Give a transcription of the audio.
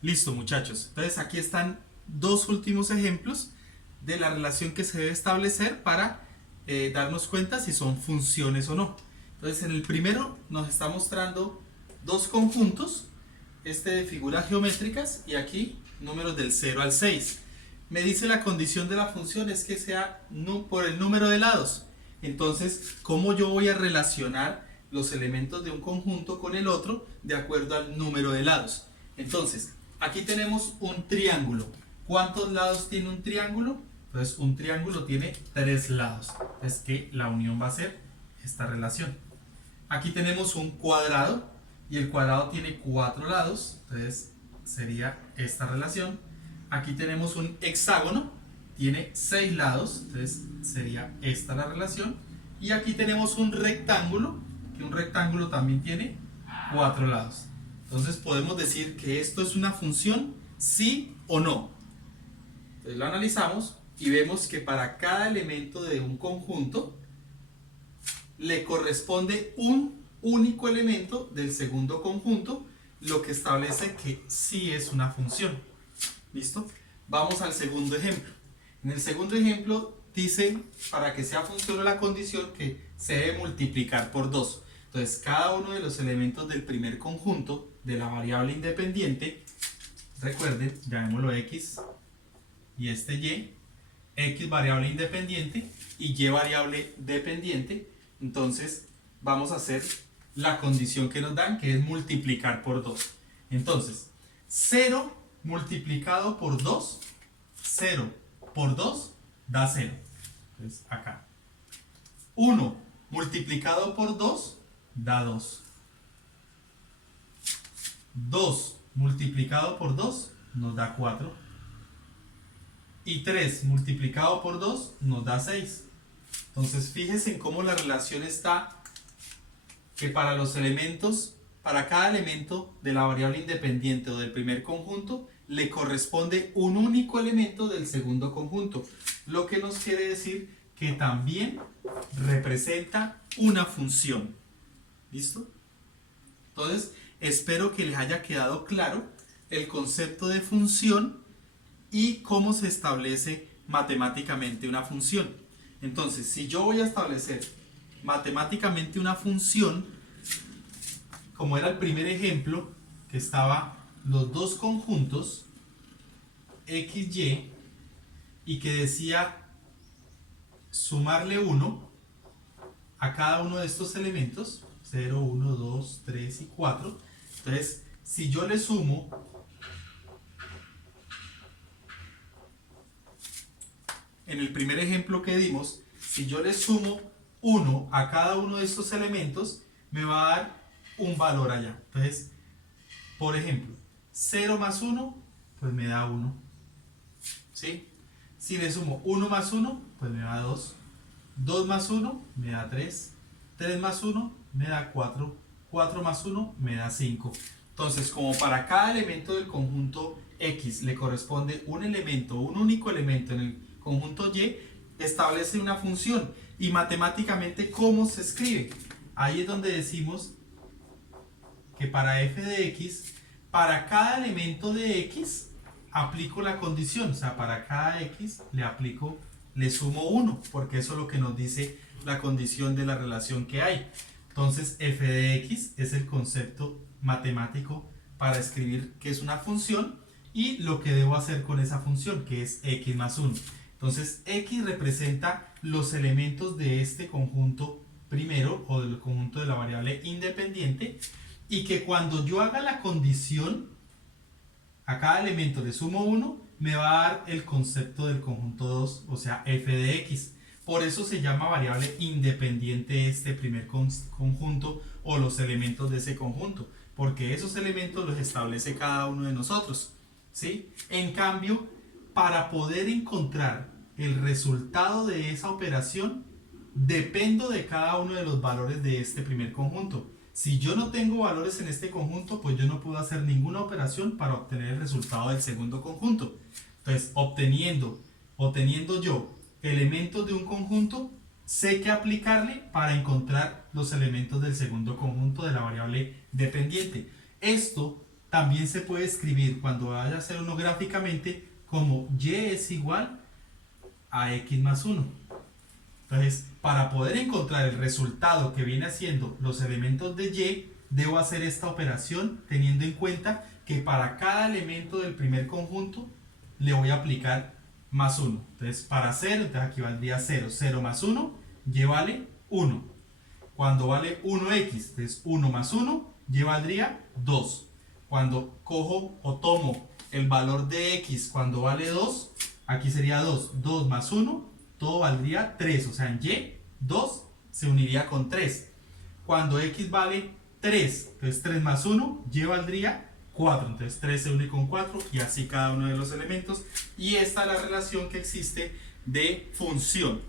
Listo, muchachos. Entonces aquí están dos últimos ejemplos de la relación que se debe establecer para darnos cuenta si son funciones o no. Entonces en el primero nos está mostrando dos conjuntos, este de figuras geométricas y aquí números del 0 al 6. Me dice la condición de la función es que sea por el número de lados. Entonces, ¿cómo yo voy a relacionar los elementos de un conjunto con el otro de acuerdo al número de lados? Entonces, aquí tenemos un triángulo. ¿Cuántos lados tiene un triángulo? Entonces, un triángulo tiene tres lados. Es que la unión va a ser esta relación. Aquí tenemos un cuadrado y el cuadrado tiene cuatro lados. Entonces, sería esta relación. Aquí tenemos un hexágono, tiene 6 lados, entonces sería esta la relación. Y aquí tenemos un rectángulo, que un rectángulo también tiene 4 lados. Entonces podemos decir que esto es una función sí o no. Entonces lo analizamos y vemos que para cada elemento de un conjunto le corresponde un único elemento del segundo conjunto, lo que establece que sí es una función. ¿Listo? Vamos al segundo ejemplo. En el segundo ejemplo dice, para que sea función la condición, que se debe multiplicar por 2. Entonces, cada uno de los elementos del primer conjunto de la variable independiente, recuerden, llamémoslo x y este y, x variable independiente y y variable dependiente. Entonces, vamos a hacer la condición que nos dan, que es multiplicar por 2. Entonces, 0 multiplicado por 2, 0 por 2 da 0. Entonces acá. 1 multiplicado por 2 da 2. 2 multiplicado por 2 nos da 4. Y 3 multiplicado por 2 nos da 6. Entonces fíjense en cómo la relación está, que para los elementos, para cada elemento de la variable independiente o del primer conjunto, le corresponde un único elemento del segundo conjunto, lo que nos quiere decir que también representa una función. ¿Listo? Entonces, espero que les haya quedado claro el concepto de función y cómo se establece matemáticamente una función. Entonces, si yo voy a establecer matemáticamente una función, como era el primer ejemplo, que estaba los dos conjuntos XY y que decía sumarle 1 a cada uno de estos elementos, 0, 1, 2, 3 y 4. Entonces, si yo le sumo en el primer ejemplo que dimos, si yo le sumo 1 a cada uno de estos elementos, me va a dar un valor allá. Entonces, por ejemplo, 0 más 1, pues me da 1. ¿Sí? Si le sumo 1 más 1, pues me da 2. 2 más 1 me da 3. 3 más 1 me da 4. 4 más 1 me da 5. Entonces, como para cada elemento del conjunto X le corresponde un elemento, un único elemento en el conjunto Y, establece una función. Y matemáticamente, ¿cómo se escribe? Ahí es donde decimos que para f de x, para cada elemento de x, aplico la condición. O sea, para cada x le sumo 1, porque eso es lo que nos dice la condición de la relación que hay. Entonces, f de x es el concepto matemático para escribir que es una función y lo que debo hacer con esa función, que es x más 1. Entonces, x representa los elementos de este conjunto primero, o del conjunto de la variable independiente, y que cuando yo haga la condición, a cada elemento le sumo 1, me va a dar el concepto del conjunto 2, o sea, f de x. Por eso se llama variable independiente este primer conjunto o los elementos de ese conjunto, porque esos elementos los establece cada uno de nosotros, ¿sí? En cambio, para poder encontrar el resultado de esa operación, dependo de cada uno de los valores de este primer conjunto. Si yo no tengo valores en este conjunto, pues yo no puedo hacer ninguna operación para obtener el resultado del segundo conjunto. Entonces, obteniendo yo elementos de un conjunto, sé qué aplicarle para encontrar los elementos del segundo conjunto de la variable dependiente. Esto también se puede escribir cuando vaya a hacer uno gráficamente como y es igual a x más 1. Entonces, para poder encontrar el resultado que viene haciendo los elementos de y, debo hacer esta operación teniendo en cuenta que para cada elemento del primer conjunto le voy a aplicar más 1. Entonces, para 0, entonces aquí valdría 0. 0 más 1, y vale 1. Cuando vale 1x, entonces 1 más 1, y valdría 2. Cuando cojo o tomo el valor de x cuando vale 2, aquí sería 2. 2 más 1, todo valdría 3. O sea, en y, 2 se uniría con 3. Cuando x vale 3, entonces 3 más 1, y valdría 4. Entonces 3 se une con 4 y así cada uno de los elementos. Y esta es la relación que existe de función.